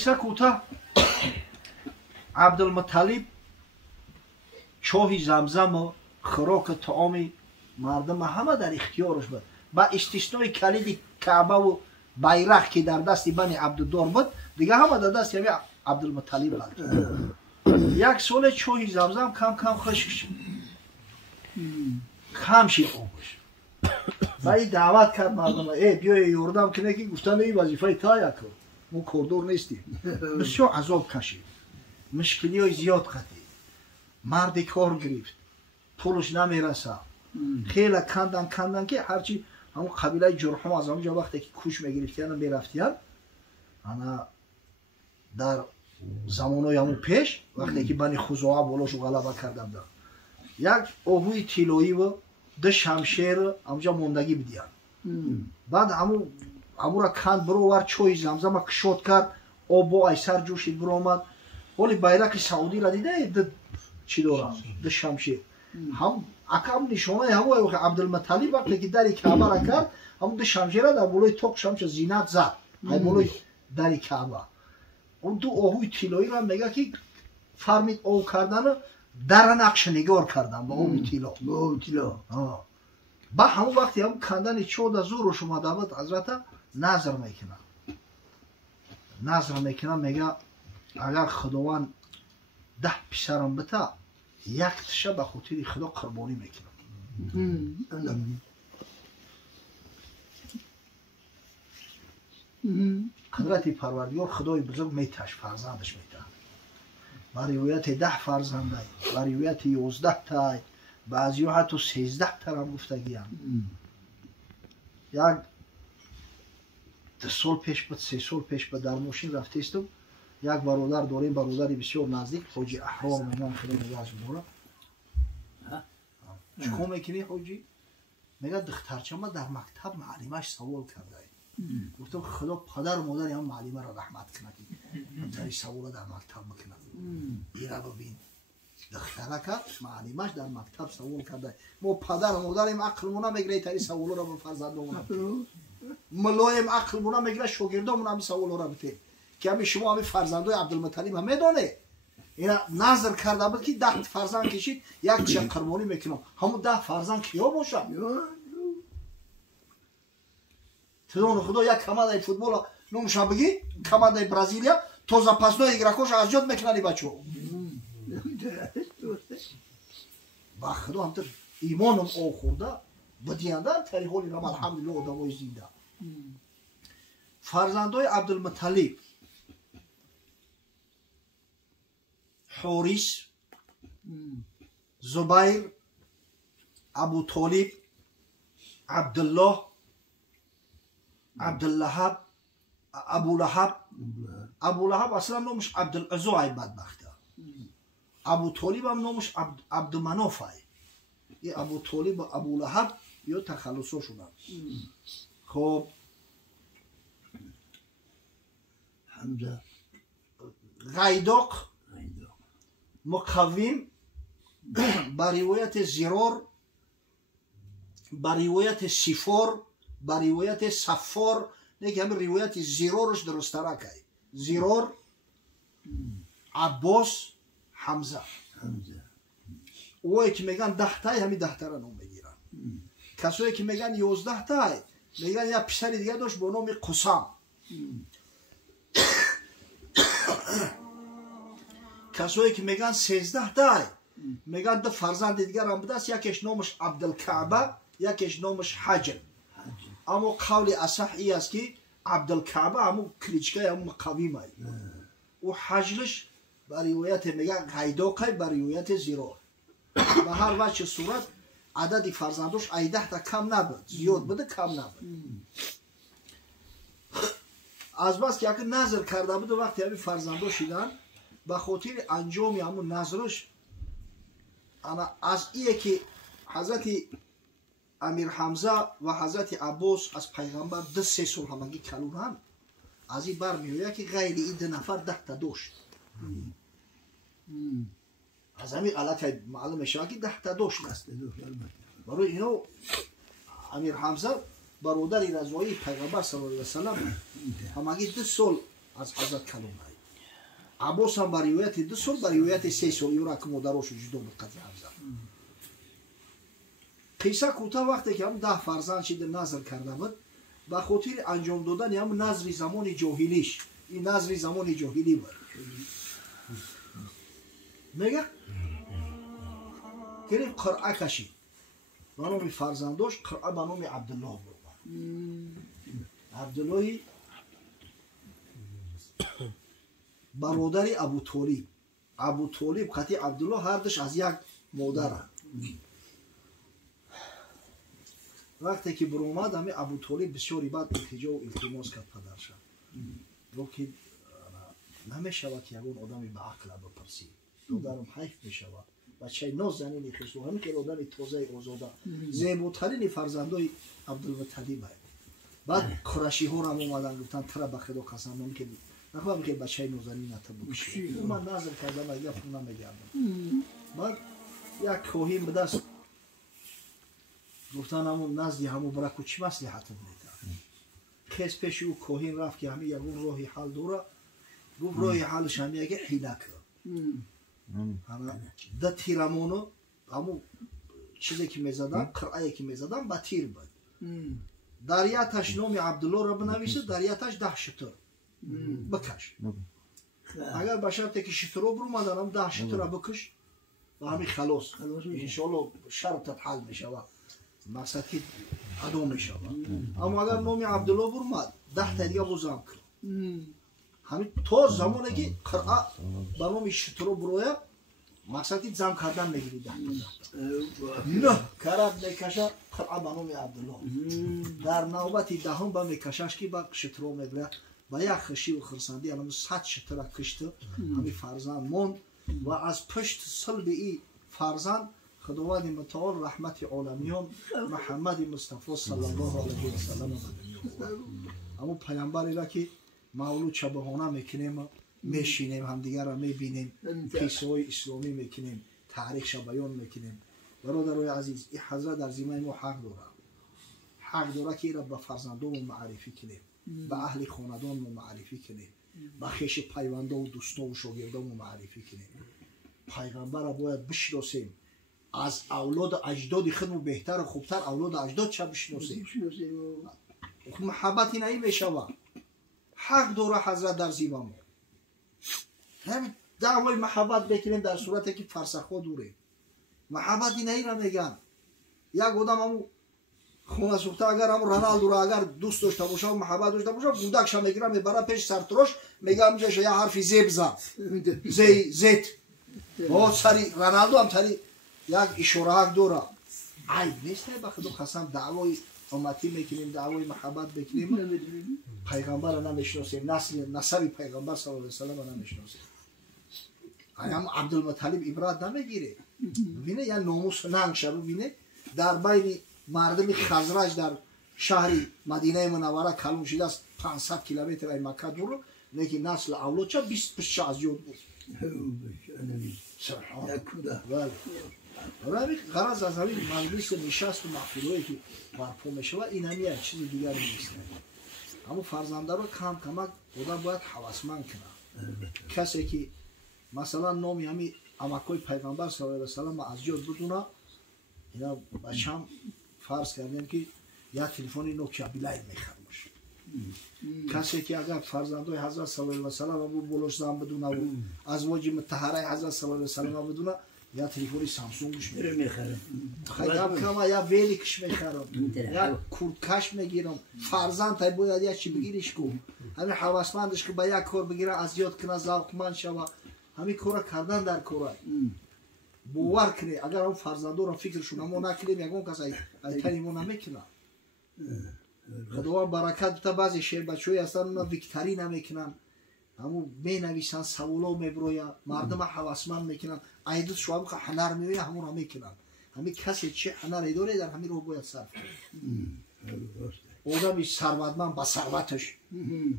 قصه کوتاه عبدالمطلب چاه زمزم و خوراک طعام مردم همه در اختیارش بود با استثنای کلید کعبه و بیرق که در دست بنی عبدالدار بود دیگه همه در دست عبدالمطلب بود. یک سال چاه زمزم کم کم خشک شد کم شد آبش و این دعوت کرد مردم ای بیای یوردم کنه که گفتن این وظیفه تا یک ما کردور نیستیم. بسیار عذاب کشید مشکلی های زیاد قدید مرد کار گرفت پولش نمیرسه خیلی کندن که هرچی همون قبیله جرحم از همونجا وقتی که کوش میگرفتیان میرفتیان انا در زمانهای همون پیش وقتی که بنی خزاعه بولاشو غلبه کردن در یک آهوی طلایی و ده شمشیر همونجا موندگی بدیان بعد همون را کند برو ور چوی زمزم کشود کرد آب با ایسر جوشید برو آمد ولی بیرق سعودی را دیده ده چی دارم ده شمشیر هم اکم نشانه همون عبدالمطلب وقتی که دری کعبه را کرد همون ده شمشیر را در بولای توق شمشیر زینت زد های بولای دری کعبه اون دو آهوی طلایی را میگه که فرمید آو کردن در نقش نگار کردن با آهوی طلا با همون وقتی هم کندن چود زورش اومده بود حضرت نظر میکنه میگه اگر خداوند 10 پسرم بته یک تشه به خاطر خدا قربانی میکنم. قدرت پروردگار خدای بزرگ میتش فرزندش میته با روایت 10 فرزنده با روایت 11 تا بعضی ها حتی 13 تا هم گفتگی هم یک 2 سال پیش بود 3 سال پیش بود در ماشین رفته استم یک برادر داریم برادری بسیار نزدیک حاجی احرار میگن خدا نگهش بداره چیکار میکنی حاجی میگه دخترچه ما در مکتب معلمش سوال کرده گفتم خدا پدر و مادر هم معلمه را رحمت کنه که تری سوال در مکتب بکنه ایره ببین دخترکه معلمش در مکتب سوال کرده ما پدر و مادرم عقلمون نمیگیره تری سوال را به فرزندمون ملایم عقلمون نمیگیره شاگردامون هم سوال را بته که همین شما همین فرزندای عبدالمطلب هم میدونه اینا نظر کرده بود که 10 فرزند کشید یک چه قربانی میکنم همون 10 فرزند کیا باشه تدون خدا یک کماده فوتبال نومش بگی کماده برزیلیا تو زپاسنو ایگراکوش از جد میکنی بچو با خدا هم ایمانم آخورده بدیانده تریحولی رم الحمدلله آدمای زنده فرزندای عبدالمطلب حوریس زبیر ابو طالب عبدالله عبداللهب ابو لهب اصلا نامش عبدالعزا ای بدبخته ابو طالب هم نامش عبدالمناف ای این ابو طالب و ابو لهب یا تخلصا شدن خب حمزه غیداق مقویم با روایت زرار با روایت سفار با روایت صفار نگه همین روایت زرارش درست ترکه زرار عباس حمزه اوهایی که میگن 10 تای همین 10 تا را نام میگیرن کسایی که میگن 11 تای میگن یا پسر دیگه داشت با نام قسام کسایی که میگن 13 تای میگن 2 فرزند دیگر هم بوده است یکیش نامش عبدالکعبه یکیش نامش حجر اما قول اصحی است که عبدالکعبه همون کلیچکه همون قویم ای و حجرش بر روایت میگن غیداقی بر روایت زرار و هر وجه صورت عدد فرزندوش 10 تا کم نبود زیاد بوده کم نبود از بس که اگه نظر کرده بود وقتی همین فرزندوش شدن به خاطر انجام همون نظرش انا از ایه که حضرت امیر حمزه و حضرت عباس از پیغمبر 2-3 سال همگی کلونن از این برمیویه که غیر این 2 نفر 10 تا داشت از همین غلط معلوم میشه که 10 تا داشت برای اینو امیر حمزه برادر رضایی پیغمبر صلی الله علیه و سلم همگی 2 سال از حضرت کلونه عباس هم با روایت 2 سال با روایت 3 سال یورا که مادرش جدا بود قضیه حمزه قصه کوتاه وقتی که هم 10 فرزند شده نظر کرده بود با خاطر انجام دادن هم نظر زمان جاهلیش این نظر زمان جاهلی بود میگه گرفت قرعه کشید به نام فرزنداش قرعه به نام عبدالله بود عبدالله برادر ابو طالب ابو طالب خطی عبدالله هر دوش از یک مادر وقتی که برآمد همه ابو طالب بسیاری بعد التجا و التماس کرد پدرش گفت که نمیشود که یگان آدمی به عقل بپرسی دادرم حیف میشود بچه نازنین خسرو همین که آدم تازه آزاده زیباترین فرزندای عبدالمطلب بعد قرشی ها هم اومدن گفتن ترا به خدا قسم ممکن نخواهم که بچه نازنین نتا بکشی من نظر کردم اگه خونه میگردم بعد یک کاهیم به دست گفتن همون نزدی همون برکو چی مصلحت میده خیز پیش او کاهیم رفت که همین یکون راهی حل دوره گفت راهی حلش همین اگه حیله کرد ده تیرمونو همون چیزی که میزدن قرعه که میزدن با تیر بود دریاتش نام عبدالله را بنویسه دریاتش 10 شتر بکش اگر به شرطی که شتر رو برو هم 10 شتر را بکش و همین خلاص انشالله شرطت حل میشه و مقصد که عدو میشه اما اگر نام عبدالله برمد 10 تا دیگه بزن کن همین تا زمانی که قرعه به نام شتر رو بروید مقصدی زم کردن میگیری 10 تا نه کرد میکشه قرعه به نام عبدالله در نوبتی دهم به میکشش که با شتر رو میگیره با یک خشی و خرسندی الان 100 شتر کشته همین فرزند موند و از پشت صلب این فرزند خداوند متعال رحمت عالمیان محمد مصطفی صلی الله علیه و سلم اما پیامبری را که مولود شبهانه میکنیم میشینیم همدیگر را میبینیم قصه های اسلامی میکنیم تاریخش بیان میکنیم برادرای عزیز این حضرت در ذمه ما حق داره که را به فرزندان معرفی کنیم به اهل خاندان معرفی کنیم به خویش پیونده و دوستا و شاگردان معرفی کنیم پیغمبر را باید بشناسیم از اولاد اجداد خودمون بهتر و خوبتر اولاد اجداد چه بشناسیم محبت این میشود حق داره حضرت در ذمه ما همین دعوای محبت بکنیم در صورتی که فرسخ‌ها دوره محبت این را میگن یک آدم همون خونه سوخته اگر هم رونالدو را اگر دوست داشته باشه و محبت داشته باشه گودکش میگیره میبره پیش سرتراش میگه همونجاش یه حرفی زیب زد زیت با سری رونالدو هم سری یک اشاره حق داره عیب نیست به خدا قسم دعوای امتی میکنیم دعوای محبت بکنیم پیغمبر را نمیشناسیم نسل پیغمبر صلی الله علیه و سلم را نمیشناسیم هم عبدالمطلب عبرت نمیگیره ببینه یا ناموس ننگ شد ببینه در بین مردم خزرج در شهر مدینه منوره کلون شده است 500 کیلومتر از مکه دور لیکن نسل اولاد چه 20 از زیاد بود سبحان غرض از همین مجلس نشست و محفلهایی که برپا میشه و این همی یک چیز دیگر نیست اما فرزنده رو کم کمک آدم باید حواسمند کنه کسی که مثلا نامی همی امکای پیغمبر صلی الله علیه و سلم از یاد بدونه اینا بچم فرض کردیم که یک تلفن نوکیا بلای میخرمش کسی که اگر فرزندای حضرت صلی الله علیه و سلم ابو بولوش زن بدونه و ازواج مطهره حضرت صلی الله علیه و سلم بدونه یا تلفن سامسونگش میخرم خیلی کما یا ویلیکش میخرم یا کورتکش میگیرم فرزند تا باید یا چی بگیریش کو همین حواسمندش که با یک کار بگیره از یاد کنه ذوقمند شوه همین کارا کردن در کارای باور کنی اگر اون فرزندان را فکرشون ما نکنیم یگان کس ای تنیمون نمیکنن خداوند برکت بده بعضی شعر بچه‌ای هستن اونا ویکتری نمیکنن همون مینویسن سوالا میبرویا مردم حواسمند میکنن ایدوس شما که هنر میوی همون را میکنن همین کسی چه هنری داره در همین رو باید صرف کنه آدمی ثروتمند با ثروتش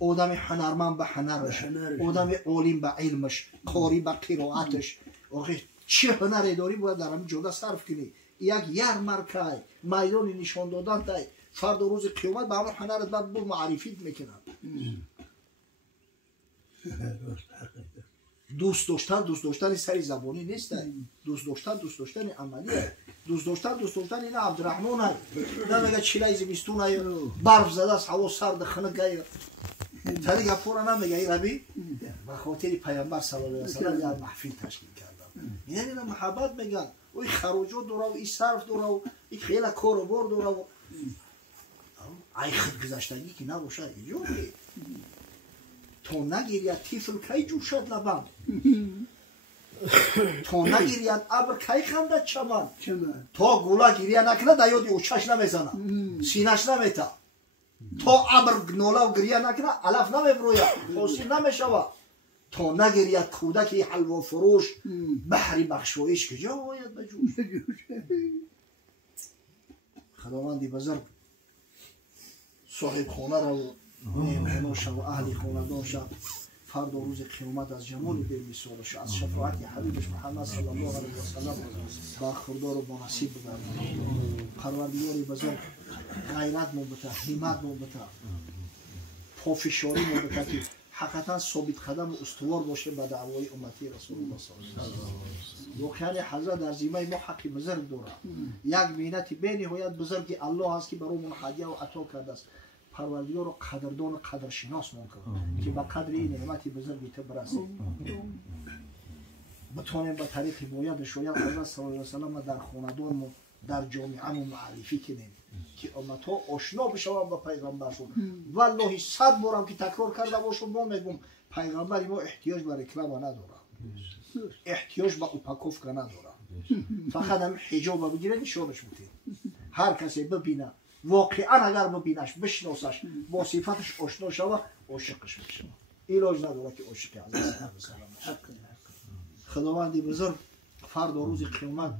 آدمی هنرمند به هنرش آدمی عالم به علمش قاری به قرائتش چه هنری داری باید در همین جدا صرف کنی یک یرمرکای میدان نشان دادن تای فردا روز قیامت به همون هنرت بعد بود معرفیت میکنن دوست داشتن سری زبانی نیست. دوست داشتن عملیه. دوست داشتن اینا عبدالرحمن هست. نمیگه چیلای زمستون هست، برف زده است، هوا سرد خنک. تری گفورا نمیگه ای ربی به خاطر پیامبر صلی الله علیه و سلم یک محفل تشکیل کردم. یعنی محبت میگن، اوی خروجات داره و ای صرف داره و ای خیلی کار و بار داره و ای خودگذشتگی که نباشه ایجوری. تو نگیرید طفل کی جوشد لبم، تو نگیرید ابر کی خندد چمن، تا گولا گریه نکنه در یاد او چش نمیزنه، سینش نمیته. تا ابر ناله و گریه نکنه علف نمیبروید، حاصل نمیشود. تا نگیرید کودک حلوا فروش بحری بخشایش کجا باید بجوش. خداوندی بزرگ صاحب خانه را و مهمانش و اهل خاندانش فردا روز قیامت از جمال دل مثالش از شفاعت حبیبش محمد صلی الله علیه و سلم برخوردار و با نصیب بگردانید. پروردگار بزرگ غیرت مون بده، همت مون بده، پافشاری مون بده که حقیقتا ثابت قدم و استوار باشه به دعوای امتی رسول الله صلی الله علیه و سلم. واقعا حضرت در ذمه ما حقی بزرگ داره. یک مینت بی‌نهایت بزرگی الله هست که برامون هدیه و عطا کرده است. پروردگار رو قدردان و قدرشناس ممکن که به قدر این نعمت بزرگی تو برسیم. بتوانیم به طریق باید شاید حضرت صلی الله علیه و سلم در خاندان در جامعه معرفی کنیم که امتها آشنا بشوند با پیغمبرشون. والله 100 بارم که تکرار کرده باشم ما میگم پیغمبر ما احتیاج به رکلام نداره، احتیاج به اوپاکوف نداره. فقط هم حجاب بگیره نشانش میده. هر کسی ببینه واقعا اگر ببینش بشناسش با صفتش آشنا شود عاشقش میشه. علاج نداره که عاشق حضرت محمد صلی الله علیه و سلم. خداوندی بزرگ فردا روز قیامت